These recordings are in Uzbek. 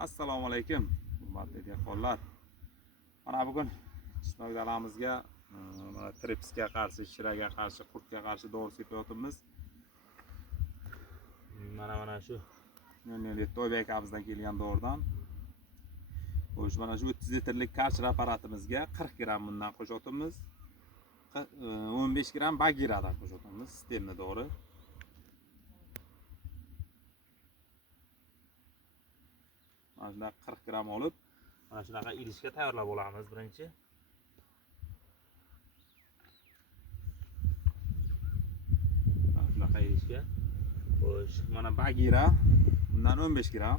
Assalomu alaykum, hurmatli dehqonlar. Mana bugun qishloq dalamizga mana tripsga qarshi, shiraga qarshi, qurtga qarshi dori sepayotibmiz. Mana shu 07 Oybek akamizdan kelgan doridan. Xo'sh, mana shu 30 litrlik karcher apparatimizga 40 gram bundan qo'shyapmiz. 15 gram bagiradan qo'shyapmiz, sistemli dori. Mana shunday 40 gram olib, mana shunaqa idishga tayyorlab olamiz birinchi. Mana shunaqa idishga. Xo'sh, mana bagira bundan 15 gram.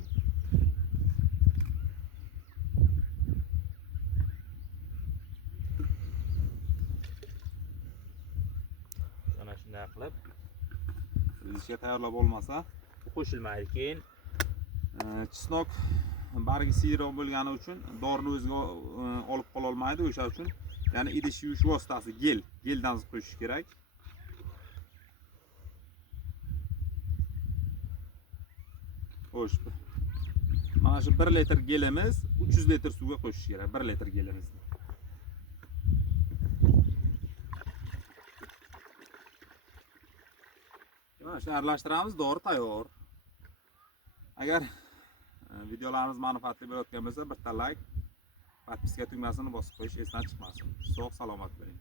Mana shunday qilib idishga tayyorlab olmasa qo'shilmaydi. Keyin chisnok bargi siyroq bo'lgani uchun dorini o'ziga olib qola olmaydi. O'sha uchun ya'ni idish yuvish vositasi geldan qo'shish kerak. Xo'sh. Mana shu 1 litr gelimiz 300 litr suvga qo'shish kerak. 1 litr gelimizni. Mana shu aralashtiramiz, dori tayyor. Agar videolarimiz manfaatli bo'layotgan bo'lsa, bitta like, podpiska tugmasini bosib qo'yish esdan chiqmasin. Sog' salomat bo'ling.